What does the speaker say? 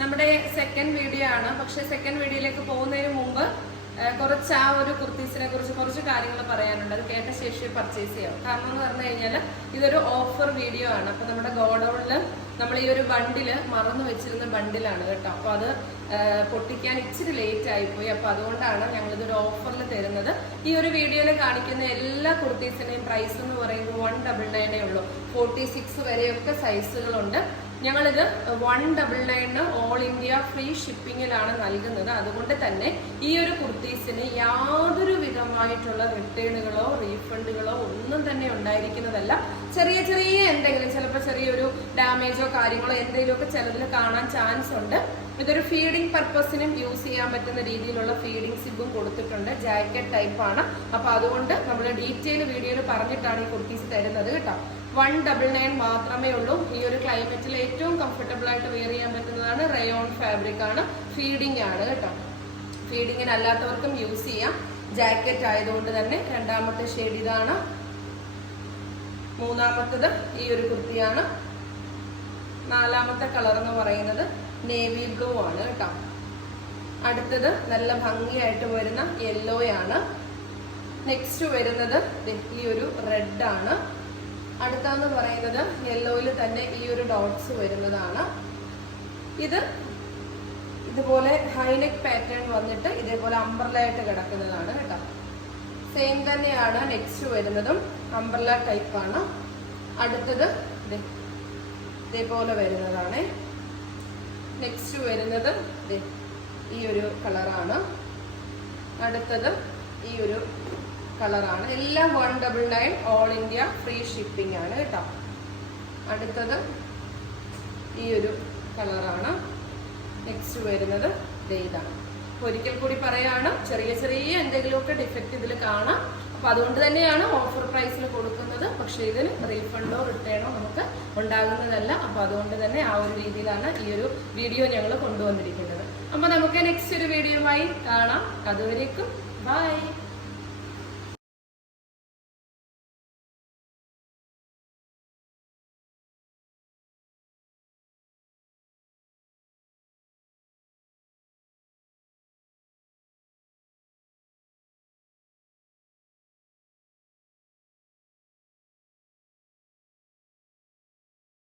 നമ്മുടെ second video ആണ്. പക്ഷെ സെക്കൻഡ് വീഡിയോയിലേക്ക് പോകുന്നതിന് മുമ്പ് കുറച്ച് ആ ഒരു കുർത്തീസിനെ കുറിച്ച് കുറച്ച് കാര്യങ്ങൾ പറയാനുണ്ട്. അത് കേട്ട ശേഷി പർച്ചേസ് ചെയ്യാം. കാരണം എന്ന് പറഞ്ഞു കഴിഞ്ഞാൽ ഇതൊരു ഓഫർ വീഡിയോ ആണ്. അപ്പൊ നമ്മുടെ ഗോഡൌണിൽ നമ്മൾ ഈ ഒരു ബണ്ടിൽ മറന്നു വെച്ചിരുന്ന ബണ്ടിലാണ് കേട്ടോ. അപ്പൊ അത് പൊട്ടിക്കാൻ ഇച്ചിരി ലേറ്റ് ആയിപ്പോയി. അപ്പൊ അതുകൊണ്ടാണ് ഞങ്ങൾ ഇതൊരു ഓഫറിൽ തരുന്നത്. ഈ ഒരു വീഡിയോയിൽ കാണിക്കുന്ന എല്ലാ കുർത്തീസിന്റെയും പ്രൈസ് എന്ന് പറയുന്നത് വൺ ഡബിൾ നയനേ ഉള്ളൂ. ഫോർട്ടി സിക്സ് വരെയൊക്കെ സൈസുകളുണ്ട് ഞങ്ങളിത് one double nine all India free ഷിപ്പിങ്ങിലാണ് നൽകുന്നത്. അതുകൊണ്ട് തന്നെ ഈ ഒരു കുർത്തീസിന് യാതൊരു വിധമായിട്ടുള്ള റിട്ടേണുകളോ റീഫണ്ടുകളോ ഒന്നും തന്നെ ഉണ്ടായിരിക്കുന്നതല്ല. ചെറിയ ചെറിയ എന്തെങ്കിലും ചിലപ്പോൾ ചെറിയൊരു ഡാമേജോ കാര്യങ്ങളോ എന്തെങ്കിലുമൊക്കെ ചിലതിൽ കാണാൻ ചാൻസ് ഉണ്ട്. ഇതൊരു ഫീഡിംഗ് പർപ്പസിനും യൂസ് ചെയ്യാൻ പറ്റുന്ന രീതിയിലുള്ള ഫീഡിംഗ് സിബും കൊടുത്തിട്ടുണ്ട്. ജാക്കറ്റ് ടൈപ്പ് ആണ്. അപ്പൊ അതുകൊണ്ട് നമ്മൾ ഡീറ്റെയിൽ വീഡിയോയിൽ പറഞ്ഞിട്ടാണ് ഈ കുർത്തീസ് തരുന്നത് കേട്ടോ. വൺ ഡബിൾ നയൻ മാത്രമേ ഉള്ളൂ. ഈ ഒരു ക്ലൈമറ്റിൽ ഏറ്റവും കംഫർട്ടബിൾ ആയിട്ട് വെയർ ചെയ്യാൻ പറ്റുന്നതാണ് റയോൺ ഫാബ്രിക് ആണ്. ഫീഡിംഗ് ആണ് കേട്ടോ. ഫീഡിങ്ങിന് അല്ലാത്തവർക്കും യൂസ് ചെയ്യാം. ജാക്കറ്റ് ആയതുകൊണ്ട് തന്നെ രണ്ടാമത്തെ ഷെയ്ഡ് ഇതാണ്. മൂന്നാമത്തത് ഈ ഒരു കുർത്തിയാണ്. നാലാമത്തെ കളർ എന്ന് പറയുന്നത്. നേവി ബ്ലൂ ആണ് കേട്ടോ. അടുത്തത് നല്ല ഭംഗിയായിട്ട് വരുന്ന യെല്ലോ ആണ്. നെക്സ്റ്റ് വരുന്നത് ഈ ഒരു റെഡ് ആണ്. അടുത്തെന്ന് പറയുന്നത് യെല്ലോയിൽ തന്നെ ഈ ഒരു ഡോട്ട്സ് വരുന്നതാണ്. ഇത് ഇതുപോലെ ഹൈനെക്ക് പാറ്റേൺ വന്നിട്ട് ഇതേപോലെ അംബ്രലായിട്ട് കിടക്കുന്നതാണ് കേട്ടോ. സെയിം തന്നെയാണ് നെക്സ്റ്റ് വരുന്നതും അംബ്രല ടൈപ്പാണ് അടുത്തത് ഇതേപോലെ വരുന്നതാണ്. നെക്സ്റ്റ് വരുന്നത് ഈ ഒരു കളറാണ് അടുത്തത് ഈ ഒരു കളറാണ് എല്ലാം one double nine all India free shipping ആണ് കേട്ടോ. അടുത്തത് ഈ ഒരു കളറാണ് നെക്സ്റ്റ് വരുന്നത് ഇതാണ്. ഒരിക്കൽ കൂടി പറയാണ് ചെറിയ ചെറിയ എന്തെങ്കിലുമൊക്കെ ഡിഫക്റ്റ് ഇതിൽ കാണാം. അപ്പൊ അതുകൊണ്ട് തന്നെയാണ് ഓഫർ പ്രൈസിൽ കൊടുക്കുന്നത്. പക്ഷേ ഇതിന് റീഫണ്ടോ റിട്ടേണോ നമുക്ക് ഉണ്ടാകുന്നതല്ല. അപ്പൊ അതുകൊണ്ട് തന്നെ ആ ഒരു രീതിയിലാണ് ഈ ഒരു വീഡിയോ ഞങ്ങൾ കൊണ്ടുവന്നിരിക്കുന്നത്. അപ്പൊ നമുക്ക് നെക്സ്റ്റ് ഒരു വീഡിയോയുമായി കാണാം. അതുവരേക്കും ബൈ